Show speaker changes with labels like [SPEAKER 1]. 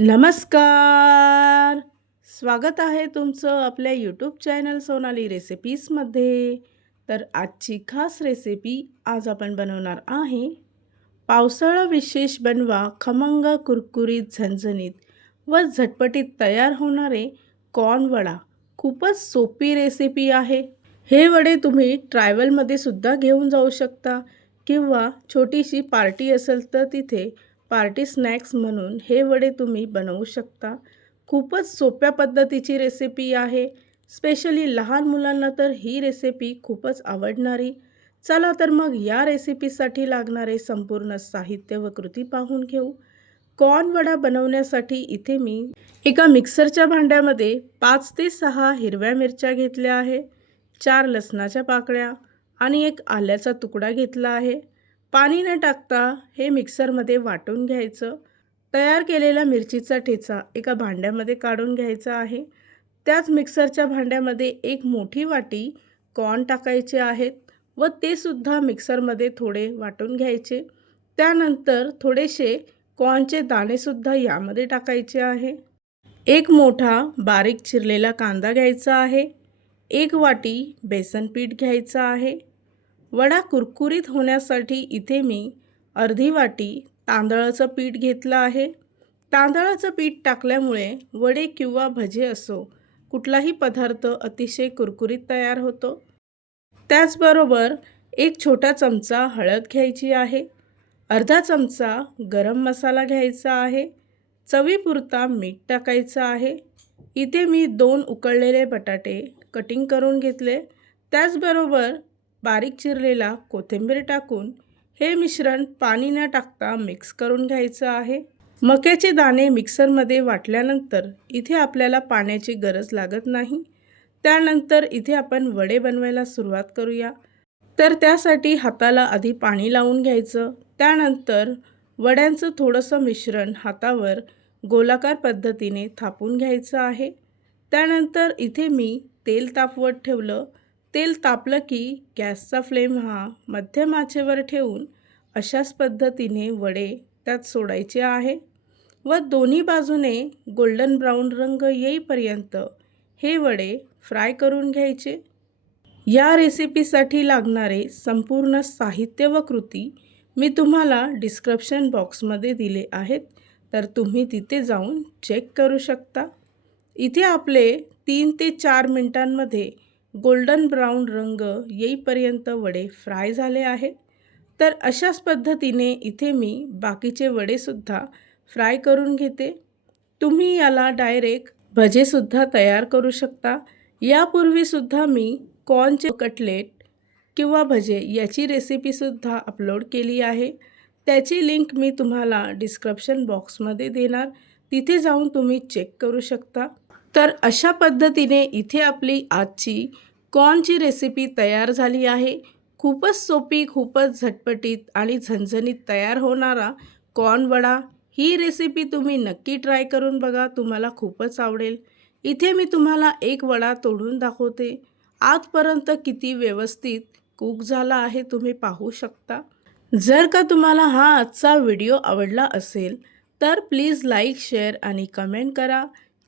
[SPEAKER 1] नमस्कार! स्वागत आहे तुमचं आपल्या यूट्यूब चॅनल सोनाली रेसिपीजमध्ये तर आजची खास रेसिपी आज आपण बनवणार आहे. पावसाळा विशेष बनवा खमंग कुरकुरीत झणझणीत व झटपटीत तयार होणारे कॉर्न वडा. खूपच सोपी रेसिपी आहे. हे वडे तुम्ही ट्रॅव्हलमध्ये सुद्धा घेऊन जाऊ शकता किंवा छोटीशी पार्टी असेल तर तिथे पार्टी स्नॅक्स म्हणून हे वडे तुम्ही बनवू शकता. खूपच सोप्या पद्धतीची रेसिपी आहे. स्पेशली लहान मुलांना तर ही रेसिपी खूपच आवडणारी. चला तर मग या रेसिपीसाठी लागणारे संपूर्ण साहित्य व कृती पाहून घेऊ. कॉर्न वडा बनवण्यासाठी इथे मी एका मिक्सरच्या भांड्यामध्ये पाच ते सहा हिरव्या मिरच्या घेतल्या आहे चार लसणाच्या पाकळ्या आणि एक आल्याचा तुकडा घेतला आहे. पाणी न टाकता हे मिक्सरमध्ये वाटून घ्यायचं. तयार केलेला मिरचीचा ठेचा एका भांड्यामध्ये काढून घ्यायचा आहे. त्याच मिक्सरच्या भांड्यामध्ये एक मोठी वाटी कॉर्न टाकायचे आहेत व ते सुद्धा मिक्सरमध्ये थोडे वाटून घ्यायचे. त्यानंतर थोडेसे कॉर्नचे दाणेसुद्धा यामध्ये टाकायचे आहे. एक मोठा बारीक चिरलेला कांदा घ्यायचा आहे. एक वाटी बेसन पीठ घ्यायचं आहे. वडा कुरकुरीत होण्यासाठी इथे मी अर्धी वाटी तांदळाचं पीठ घेतलं आहे. तांदळाचं पीठ टाकल्यामुळे वडे किंवा भजे असो कुठलाही पदार्थ अतिशय कुरकुरीत तयार होतो. त्याचबरोबर एक छोटा चमचा हळद घ्यायची आहे. अर्धा चमचा गरम मसाला घ्यायचा आहे. चवीपुरता मीठ टाकायचं आहे. इथे मी दोन उकळलेले बटाटे कटिंग करून घेतले. त्याचबरोबर बारीक चिरलेला कोथिंबीर टाकून हे मिश्रण पाणी न टाकता मिक्स करून घ्यायचं आहे. मक्याचे दाणे मिक्सरमध्ये वाटल्यानंतर इथे आपल्याला पाण्याची गरज लागत नाही. त्यानंतर इथे आपण वडे बनवायला सुरुवात करूया. तर त्यासाठी हाताला आधी पाणी लावून घ्यायचं. त्यानंतर वड्यांचं थोडंसं मिश्रण हातावर गोलाकार पद्धतीने थापून घ्यायचं आहे. त्यानंतर इथे मी तेल तापवत ठेवलं. तेल तापलं की गॅसचा फ्लेम हा मध्यम आचेवर ठेवून अशाच पद्धतीने वडे त्यात सोडायचे आहे व दोन्ही बाजूने गोल्डन ब्राऊन रंग येईपर्यंत हे वडे फ्राय करून घ्यायचे. या रेसिपीसाठी लागणारे संपूर्ण साहित्य व कृती मी तुम्हाला डिस्क्रिप्शन बॉक्समध्ये दिले आहेत तर तुम्ही तिथे जाऊन चेक करू शकता. इथे आपले तीन ते चार मिनटांमध्ये गोल्डन ब्राऊन रंग येईपर्यंत वडे फ्राय झाले आहेत. तर अशाच पद्धतीने इथे मी बाकीचे वडेसुद्धा फ्राय करून घेते. तुम्ही याला डायरेक्ट भजेसुद्धा तयार करू शकता. यापूर्वीसुद्धा मी कॉर्नचे कटलेट किंवा भजे याची रेसिपीसुद्धा अपलोड केली आहे. त्याची लिंक मी तुम्हाला डिस्क्रिप्शन बॉक्समध्ये देणार. तिथे जाऊन तुम्ही चेक करू शकता. तर अशा पद्धतीने इथे आपली आजची कॉर्नची रेसिपी तयार झाली आहे. खूपच सोपी खूपच झटपटीत आणि झणझणीत तयार होणारा कॉर्न वडा. ही रेसिपी तुम्ही नक्की ट्राय करून बघा तुम्हाला खूपच आवडेल. इथे मी तुम्हाला एक वडा तोडून दाखवते. आजपर्यंत किती व्यवस्थित कुक झाला आहे तुम्ही पाहू शकता. जर का तुम्हाला हा आजचा व्हिडिओ आवडला असेल तर प्लीज लाईक शेअर आणि कमेंट करा.